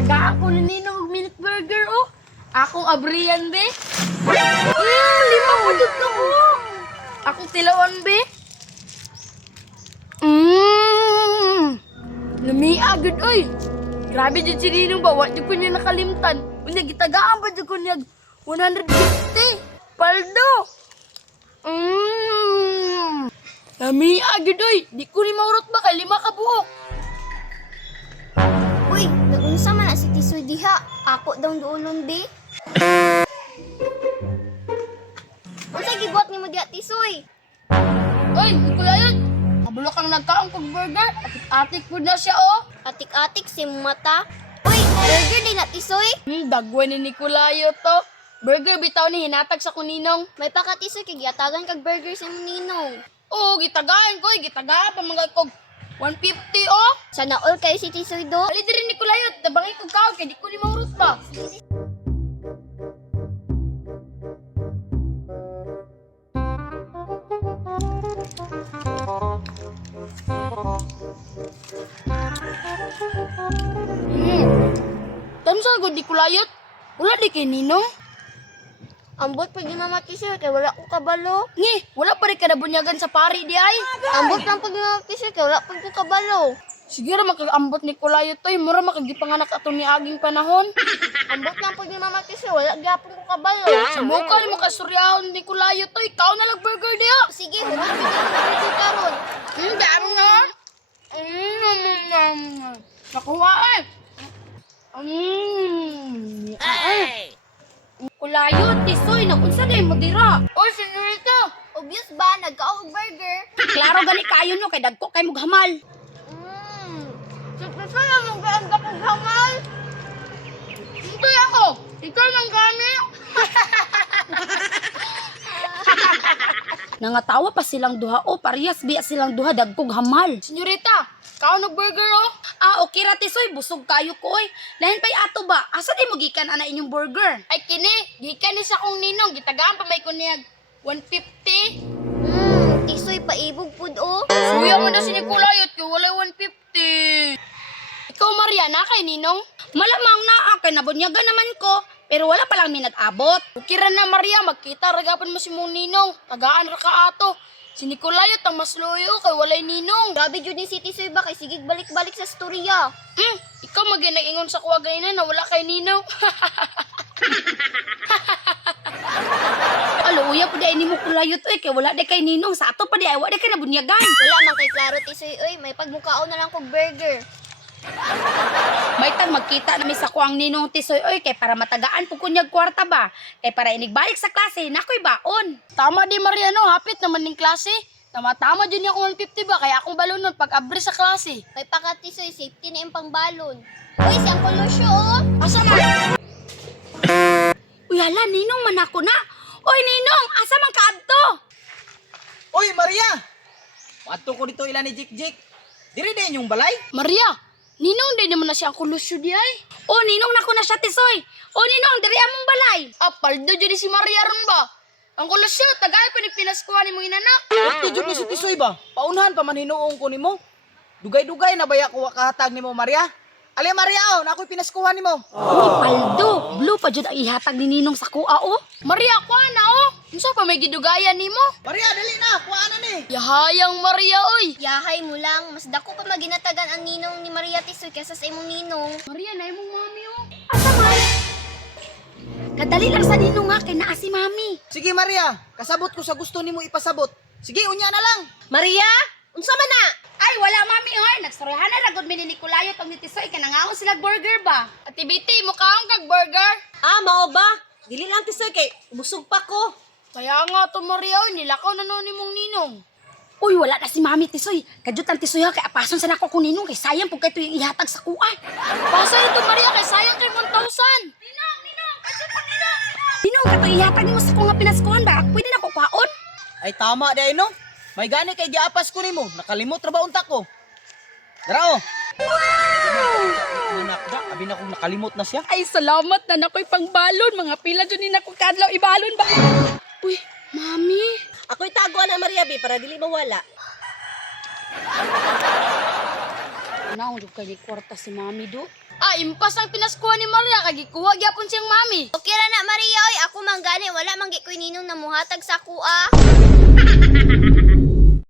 Gitagaan ko na ninong og minute burger, oh. Akong abriyan, be. Lima pa dun ka ko. Akong tilawan, be. Lumia, good, oy. Grabe dyan si ninong ba? Wala dyan ko niya nakalimtan. Unya, gitagaan pa dyan ko niya 150. Paldo. Lumia, good, oy. Di ko ni maurot ba kay 5 ka buhok. Uy, nagunsa man na si Tisoy diha. Ako daw duulon, be. Unsay gibuhat nimo diha, Tisoy? Oy, Nikolayon. Kabulok kang nagkaong kong burger. Atik-atik po na siya, oh. Atik-atik si mata. Uy, burger din na, Tisoy. Dagwan ni Nikolayo to. Burger bitaw ni hinatag sa kuninong. May paka, Tisoy, kay giatagan kag burger sa imong ninong. Oo, gitagaan ko, gitagaan pa mga kog 150, oh. Sana all kayo si Tisoy do. Ali diri Nikolayo, tabangay kog kaon kay di ko ni maurot ba. Tamsa gud Nikolayot. Wala di kay ninong. Ambot pag ni Mama Tisoy, kay wala ko kabalo. Ngi, wala pa rin ka nabunyagan sa pari di ay. Ambot lang pag ni Mama Tisoy, kay wala pag ko kabalo. Sige ra makag-ambot Nikolayo toy, mura makagipanganak ato ni aging panahon. Ambot lang pag ni Mama Tisoy, wala gyapon ko kabalo. Sa mukha ni makasuryaon Nikolayo toy, ikaw na lang burger diha. Sige, huwag ko karon. Dami nga. Nakuha eh. Nikolayo, Tisoy, nakunsa na mo dira. Oy, senyorita. Obvious ba, nagkaog burger? Klaro gani kayo nyo, kay dagko kay mughamal. Siyempre sa'yo, mag-aanda kong hangal. Hindi ako. Ikaw lang gani. Nangatawa pa silang duha o parehas biya silang duha dagkog hamal. Senyorita, kao burger oh. Okay ra Tisoy, busog kayo ko oy. Lain pay ato ba? Asa di mo gikan ana inyong burger? Ay kini, gikan ni sa kong ninong, gitagaan pa may kunyag 150. Tisoy, paibog pud o. Suya mo na si Nikolayot kay walay 150. Ikaw Mariana kay ninong? Malamang na kay nabunyagan naman ko. Pero wala pa lang may nag-abot. Ukira na Maria, magkita ragapan mo si mong ninong. Tagaan ra ka ato. Si Nikolayot ang mas loyo kay walay ninong. Grabe jud ni si Tisoy ba, kay sigig balik-balik sa storya. Ikaw maginag-ingon sa kuwagay na wala kay ninong. Aluya po di ni mo Kulayot kay wala di kay ninong. Sa ato pa di ay wala di kay nabunyagan. Wala man kay klaro Tisoy, oy, may pagmukaon na lang kog burger. May tag magkita na mi sa kuang ninong Tisoy oy kay para matagaan po kunyag kwarta ba. Kay para inigbalik sa klase nakoy baon. Tama di Mariano, hapit naman ning klase. Tama dyan niya akong 150 ba kaya akong balonon pag abri sa klase. May paka Tisoy, safety na yung pangbalon. Uy, siyang kolusyo oh. Asa man? Uy hala, ninong man ako na. Oy ninong, asa man kaadto? Oy, Maria! Pato ko dito ilan ni Jik-Jik. Diri din yung balay? Maria, ninong din naman na siya ang kulusyo di ay. Oh, ninong na ko na siya Tisoy. Oh, ninong, diri among balay. Paldo dyan si Maria ron ba? Ang kulusyo, tagay pa ni pinaskuhan ni mong inanak. Ito jud ni si Tisoy ba? Paunahan pa man hinuong ko nimo. Dugay-dugay na baya ko kahatag nimo, Maria? Ali Maria, oh, na ako'y pinaskuhan nimo. Uy, paldo. Blue pa dyan ang ihatag ni ninong sa kuha oh. Maria, kuha na oh. Unsa pa may gidugayan nimo? Maria, dali na, kuha na ni. Yahayang Maria oy. Yahay mo lang, mas dako pa maginatagan ang ninong ni Maria Tisoy kaysa sa imong ninong. Maria, na imong mami oh. Asa man? Kadali lang sa ninong nga kay naa si mami. Sige Maria, kasabot ko sa gusto nimo ipasabot. Sige, unya na lang. Maria, unsa man na? Ay, wala mami oy. Nagstoryahan na ragod mi ni Nikolayo pag nitisoy kay nangaon sila burger ba? Ati Biti, mukhaon kag burger. Mao ba? Dili lang Tisoy kay busog pa ko. Kaya nga to Maria oy, nilakaw na noon nimong ninong. Uy, wala na si mami Tisoy. Kadyo tang Tisoy ha, kay apason sa nako kung ninong kay sayang pug kay yung ihatag sa kuan. Pasa ito Maria kay sayang kay 1,000. Ninong, kadyo tang ninong. Ninong, kato ihatag nimo sa ko nga pinaskuhan ba? Pwede na ko kwaon? Ay tama day no. May gani kay giapas ko nimo. Nakalimot ra ba unta ko? Dara oh. Anak da, abi na kong nakalimot na siya. Ay, salamat na nakoy pangbalon. Mga pila dyan ni nako kadlaw ibalon ba? Uy, mami. Ako'y taguan na Maria B para dili mawala. Naon jud kay ni kwarta si mami do. Ah, impas ang pinaskuha ni Maria kay gikuha gyapon siyang mami. Okay ra na Maria oy, ako man gani wala man gi koy ninong namuhatag sa kuha.